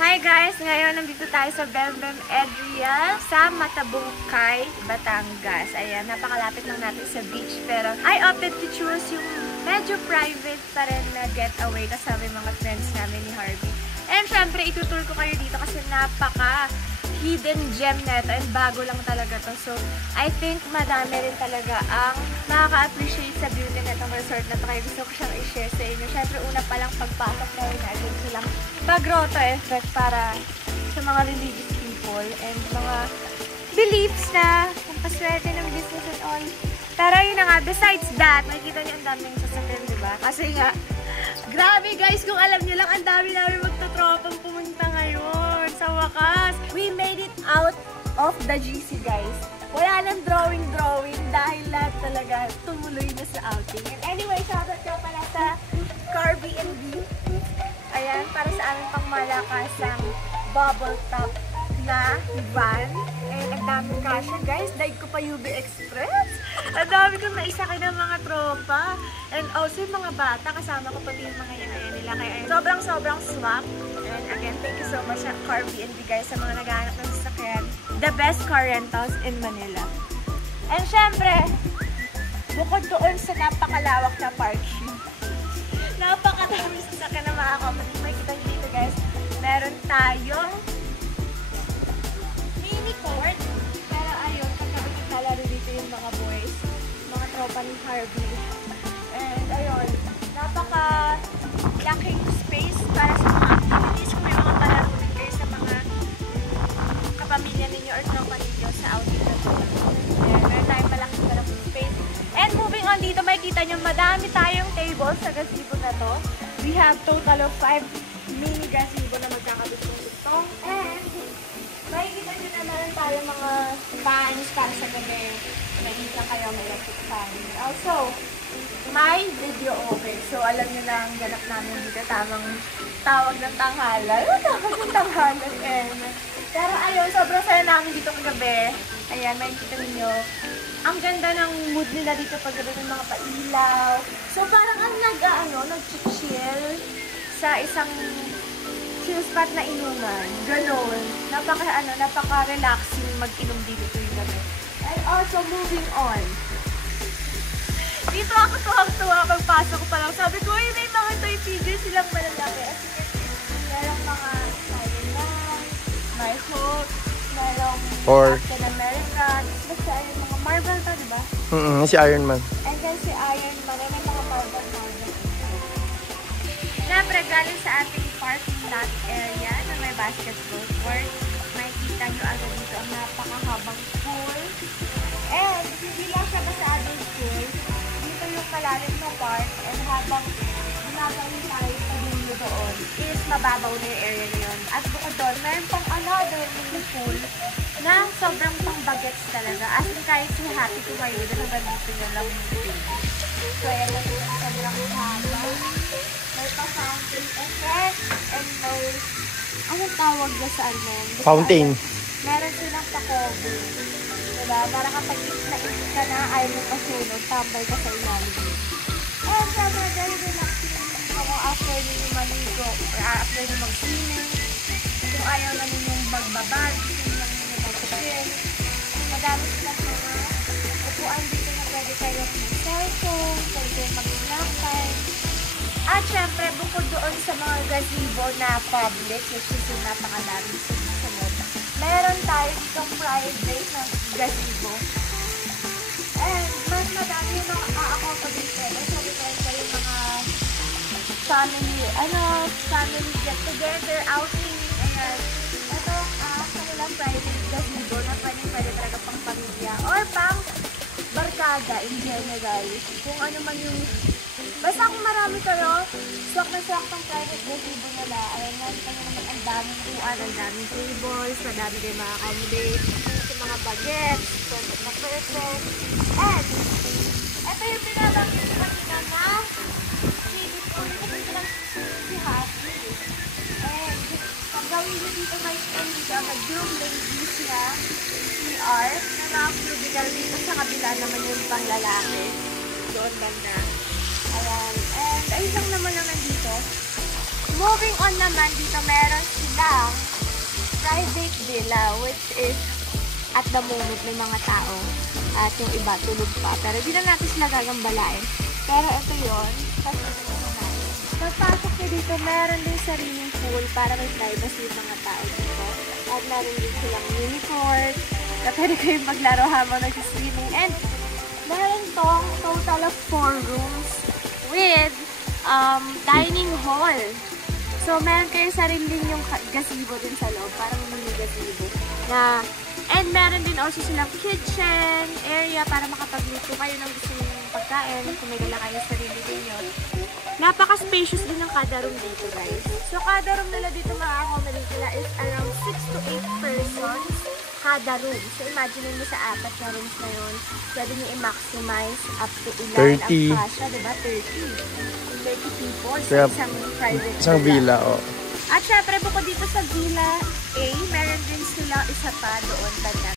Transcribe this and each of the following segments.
Hi guys! Ngayon nandito tayo sa Bembem area sa Matabungkay, Batangas. Ayan, napakalapit lang natin sa beach pero I opted to choose yung medyo private pa rin na getaway kasama yung mga friends namin ni Harvey. And syempre, itutur ko kayo dito kasi napaka hidden gem neto and bago lang talaga to. So, I think madami rin talaga ang makaka-appreciate sa beauty netong resort na to. Kaya gusto ko siyang i-share sa inyo. Syempre, una pa lang pagpasok na rin natin silang pag-grotto effect para sa mga religious people and mga beliefs na pampaswerte ng business and all. Pero yun na nga, besides that, makikita niyo ang daming sasakyan, diba? Kasi nga, grabe guys, kung alam niyo lang, ang dami namin magtotropang pumunta ngayon. Sa wakas, we made it out of the GC guys. Wala nang drawing dahil lahat talaga tumuloy na sa outing. And anyway, shoutout ka pala sa Carby and B. Ayan, para sa aming pangmalakasang bubble top na van. And ang daming kasya guys, daig ko pa UB Express. Ang dami kong naisakay ng mga tropa. And also yung mga bata, kasama ko pati yung mga yaya nila. Kaya sobrang swak. And again, thank you so much sa Carby and B guys sa mga naghahanap ng sasakyan. The best car rentals in Manila. And syempre, bukod doon sa napakalawak na parking, napakadami sasakyan na makakapatid. Makikita nyo dito guys, meron tayong mini court. Pero ayun, pagkakita dito yung mga boys, mga tropa ni Harvey. And ayun, napaka-laking space para sa mga activities. Kung may mga palaro din kayo sa mga kapamilya ninyo or tropa ninyo sa outing na to. Ayan, meron tayong malaking space. And moving on dito, makikita nyo, madami tayong tables sa gazebo na to. We have total of 5 mini gazebo na magkakadugtong-dugtong. And makikita nyo na meron tayong mga fans para sa gabi. Nakita kayo, may electric fan. Also, may video okay. So, alam nyo na ang ganap namin dito. Tamang tawag ng tanghalan. Tawag ng tanghalan. Pero ayun, sobrang saya namin dito kagabi. Ayan, makikita ninyo. Ang ganda ng mood nila dito paggabi ng mga pailaw. So, parang ang nag-chill sa isang chill spot na inuman. Ganon. Napaka-relaxing mag-inom dito tuwing gabi. And also, moving on. Dito ako tuwang-tuwa pagpasok ko pa lang. Sabi ko, may mga toy figures silang malalaki. As you can see, merong mga Spider-Man, My Hulk, merong Captain America. Basta yung mga Marvel to, diba? Si Iron Man. And then si Iron Man, may mga Marvel. Siyempre, galing sa ating parking lot area na may basketball court. Makikita nyo agad dito ang napakahabang pool. And hindi lang siya basta adult pool. Dito yung malalim na part. And habang ginagawin tayo sa dulo doon, is mababaw na yung area na yun. At bukod doon, meron pang another mini pool na sobrang pang bagets talaga. As in, kahit si Happy to kayo, hanggang dito nyo lang yung pool. So, ayan lang yung sobrang haba. May pa-fountain effect. And may, anong tawag na saan mo? Fountain. Meron silang pa-cover. Diba? Para kapag na-init ka na, ayaw mo pasunod, tambay ka sa ilalim. And syempre, very relaxing ako after ninyo maligo or after ninyo mag-swimming. Kung ayaw na ninyong magbabad, kung lang ninyo mag-chill. Madami silang mga upuan dito na pwede kayo mag-cellphone, pwede kayo mag-snack time. At syempre, bukod doon sa mga gazebo na public, which is yung napakalaming sunod, meron tayo ditong private na gazebo. And mas madami yung mga a-accommodate dito. Sabi ko yung mga family get-together, outing, ayan. Ito, kanilang private gazebo na pwede talaga pang pamilya or pang barkada in general. Kung ano man yung basta kung marami kayo, swak na swak tong private gazebo nila. Ayan nga, kita nyo naman ang daming kuan, ang daming tables, madami kayo ma-accommodate sa mga bagets, perfect na perfect. And, ito yung pinabanggit ko kanina na credit ko, ito lang si Happy. And, ang gawin nyo dito may dito, mag-groom ladies na CR, na mga dito sa kabila naman yung panglalaki. Doon banda. Ayan. And ayun lang naman lang nandito. Moving on naman, dito meron silang private villa, which is at the moment may mga tao at yung iba tulog pa. Pero di na natin sila gagambalain. Pero ito yun. Pagpasok nyo dito, meron din sariling pool para may privacy yung mga tao dito. At meron din silang mini court na pwede kayong maglaro habang nag-swimming. And meron tong total of 4 rooms with dining hall. So, meron kayong sariling yung gazebo din sa loob. Parang mini gazebo. And meron din also silang kitchen area para makapagluto kayo ng gusto nyo pagkain. Kung may dala kayo sarili din yun. Napaka-spacious din ng kada room dito, guys. So, kada room nila dito makaka-accommodate nila is around 6 to 8 persons kada room. So, imagine mo sa 4 na rooms na yun, pwede nyo i-maximize up to ilan ang kasya, diba? 30 people sa isang private villa. At syempre, bukod dito sa Villa A, meron din sila isa pa doon banda.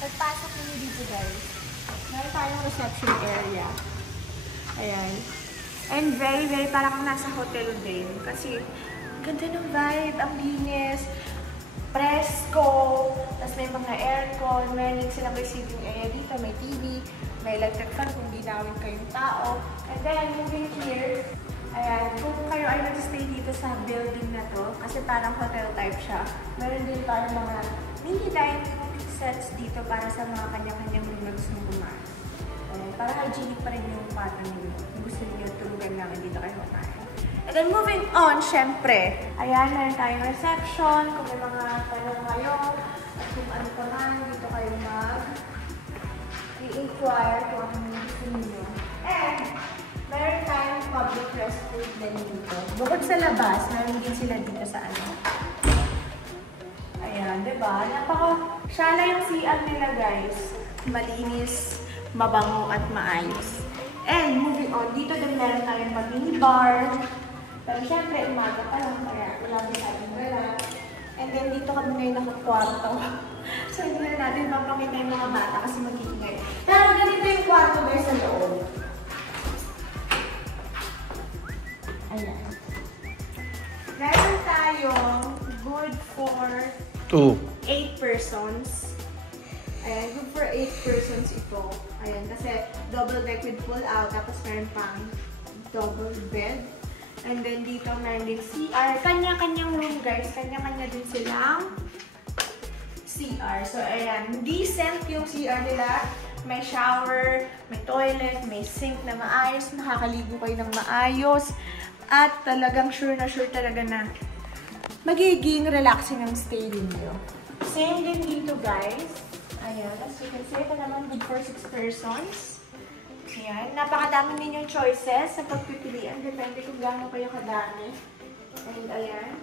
Pagpasok nyo dito, guys, meron tayong reception area. Ayan. And very, very parang nasa hotel din. Kasi, ganda ng vibe, ang linis, presko, tapos may mga aircon, meron din silang receiving area dito, may TV, may electric fan kung ginawin kayong tao. And then, moving here, ayan, kung kayo ay nag-stay dito sa building na to, kasi parang hotel type siya, meron din parang mga mini dining sets dito para sa mga kanya-kanyang room na gusto mong kumain. Para hygienic pa rin yung pattern nyo. Kung gusto nyo tulugan lang, dito kayo kumain. And then moving on, syempre, ayan, meron tayong reception, kung may mga tanong kayo, at kung ano pa man, dito kayo mag-i-inquire kung ano gusto nyo. And, meron tayong public restroom din dito. Bukod sa labas, meron din sila dito sa ano. Ayan, diba? Napaka-syala yung CR nila, guys. Malinis, mabango at maayos. And moving on, dito din meron tayong mini bar. Pero syempre, umaga pa lang, kaya wala din tayong gala. And then dito kami ngayon nakakwarto. So hindi na natin mapakita yung mga bata kasi mag-iingay. Pero ganito yung kwarto guys sa loob. Ayan. Meron tayong good for 8 persons. Ayan, good for 8 persons ito. Ayan, kasi double deck with pull out, tapos meron pang double bed. And then dito meron din CR. Kanya-kanyang room guys, kanya-kanya din silang CR. So ayan, decent yung CR nila. May shower, may toilet, may sink na maayos, makakaligo kayo ng maayos. At talagang sure na sure talaga na magiging relaxing ang stay ninyo. Same din dito guys. Ayan, as you can see, ito naman good for 6 persons. Ayan, napakadami ninyong choices sa pagpipilian. Depende kung gaano kayo kadami. And ayan.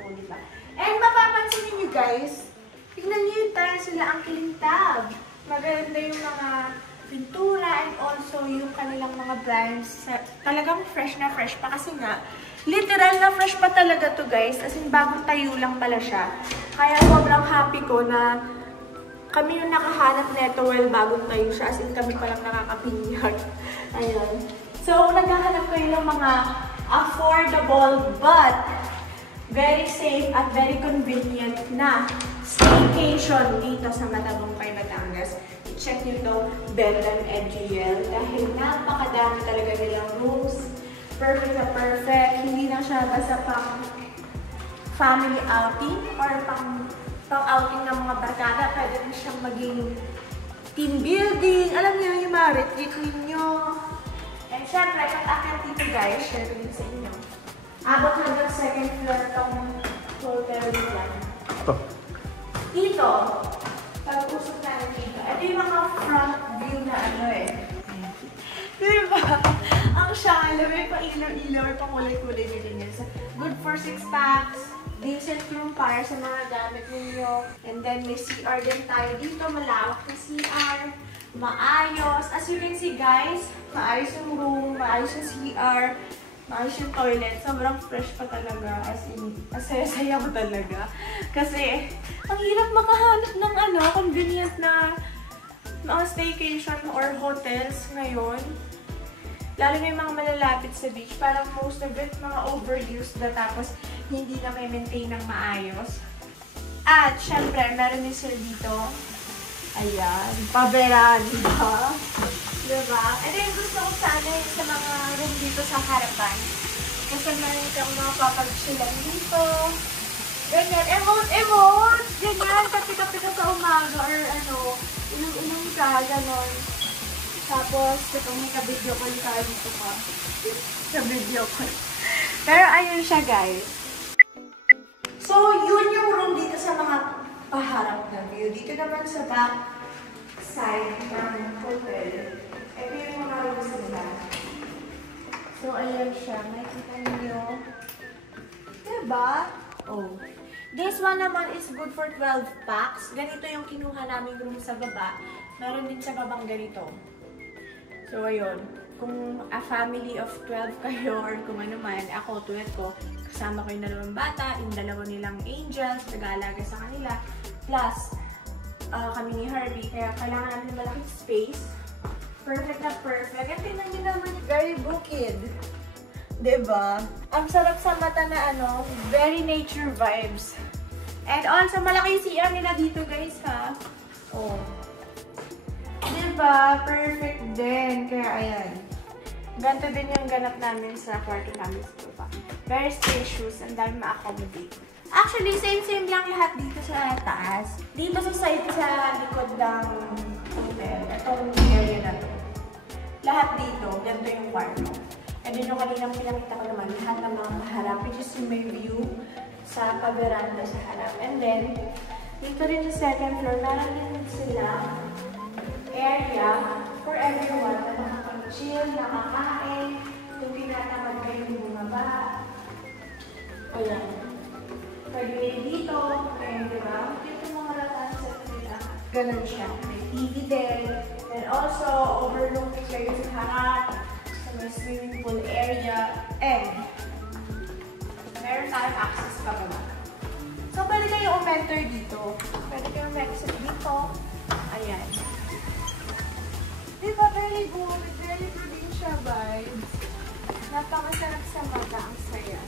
O, diba? And mapapansin ninyo guys, tignan nyo yung tiles nila, ang kilintab. Maganda yung mga pintura and also yung kanilang mga brands. Talagang fresh na fresh pa kasi nga, literal na fresh pa talaga to guys. As in, bagong tayo lang pala siya. Kaya sobrang happy ko na kami yung nakahanap neto while bagong tayo siya. As in, kami palang nakakapinyag. Ayun. So, naghahanap kayo ng mga affordable but very safe at very convenient na staycation dito sa Matabungkay, Batangas. I-check nyo ito, Bemben Edriel. Dahil napakadami talaga nilang rooms. Perfect na perfect. Hindi na siya basta pang family outing or pang-outing ng mga barkada. Pwede rin siyang maging team building. Alam niyo, yung mga retreat ninyo. And syempre, pag-akit dito guys, share ko din sa inyo. Abot hanggang second floor itong hotel nila. Dito, pag-usap natin dito. Ito yung mga front view na ano eh. Diba? Ang shallow, may pang-ilaw-ilaw, may pang-kulay-kulay din yan. So, good for 6 packs. Decent room para sa mga gamit ninyo. And then may CR din tayo dito. Malawak na CR. Maayos. As you can see guys, maayos yung room, maayos yung CR, maayos yung toilet. Sobrang fresh pa talaga. As in, asaya-saya ko talaga. Kasi, ang hirap makahanap ng convenient na mga staycation or hotels ngayon. Lalo na yung mga malalapit sa beach, parang most of it mga overused na tapos hindi na may maintain ng maayos. At syempre, meron din sila dito. Ayan, paberanda. Diba? And then gusto ko sana yung sa mga room dito sa harapan. Kasi meron kang mapapag-chillan dito. Ganyan, emote! Ganyan, kapi-kapi ka sa umaga or ano, inom-inom ka, ganon. Tapos, kapag may ka-video call ka, dito ka. Sa video call. Pero ayun siya, guys. So, yun yung room dito sa mga paharap na view. Dito naman sa back side ng hotel. Ito yung mga rooms nila. So, ayan siya. Makikita niyo. Diba? Oh. This one naman is good for 12 packs. Ganito yung kinuha naming room sa baba. Meron din sa babang ganito. So, ayun. Kung a family of 12 kayo or kung ano man, ako, tulad ko, kasama ko yung dalawang bata, yung dalawa nilang angels, nag-aalaga sa kanila. Plus, kami ni Harvey, kaya kailangan namin ng malaking space. Perfect na perfect. At tingnan nyo naman, very bukid. Diba? Ang sarap sa mata na ano, very nature vibes. And also, malaki yung CR nila dito, guys, ha? Oh. Diba? Perfect din. Kaya, ayan. Ganto din yung ganap namin sa kwarto namin sa baba. Very spacious. Ang dami ma-accommodate. Actually, same-same lang lahat dito sa taas. Dito sa side, sa likod ng hotel. Itong area na to. Lahat dito, ganito yung kwarto. And then yung kaninang pinakita ko naman, lahat ng mga maharap, which is yung may view sa paberanda sa harap. And then, dito rin sa second floor, meron din sila area for everyone na makapag-chill, nakakain, kung tinatamad kayong bumaba. O yan. Pwede rin dito, and diba? Dito mga ratan set nila. Ganun siya. May TV din. And also, overlooking kayo sa harap, sa may swimming pool area, and meron tayong access pa ba. So, pwede kayo umenter dito. Pwede kayo umexit dito. Ayan. Diba, very good. Very provincial vibes. Napakasarap sa mata. Ang saya.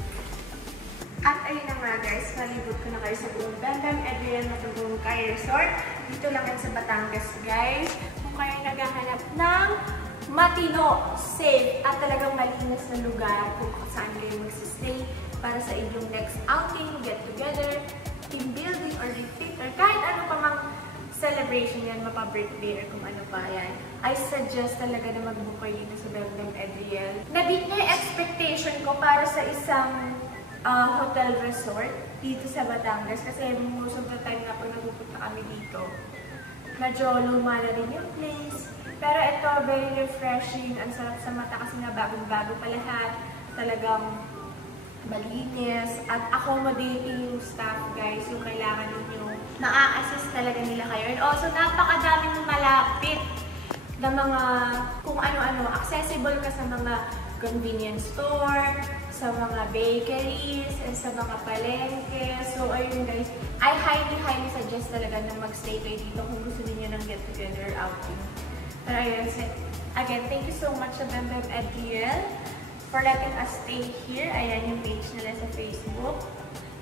At ayun na nga guys, malibot ko na kayo sa buong Bembem Adrian Matubungkay Resort. Dito lang yan sa Batangas, guys. Kung kayo naghahanap ng matino, safe, at talagang malinis na lugar kung saan kayo magsistay para sa inyong next outing, get together, team building, or retreat, or kahit ano pa mang celebration yan, mapa-birthday or kung ano pa yan. I suggest talaga na mag-book kayo dito sa Bembem Adrian. Na-beat niya yung expectation ko para sa isang hotel resort dito sa Batangas kasi most of the time na pag napupunta kami dito, medyo luma na rin yung place. Pero ito, very refreshing. Ang sarap sa mata kasi nga bagong-bago pa lahat. Talagang malinis. At accommodating yung staff, guys. Yung kailangan ninyo. Na-assist talaga nila kayo. And also, napakadaming malapit na mga kung ano-ano. Accessible ka sa mga convenience store, sa mga bakeries, and sa mga palengke. So, ayun guys, I highly suggest talaga na mag-stay kayo dito kung gusto niyo ng get-together outing. Pero ayun, again, thank you so much sa Bembem Adrian for letting us stay here. Ayan yung page nila sa Facebook.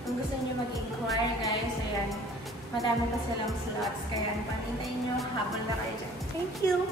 Kung gusto niyo mag-inquire, guys, ayan, madami pa silang slots. Kaya panintayin nyo, habol na kayo dyan. Thank you!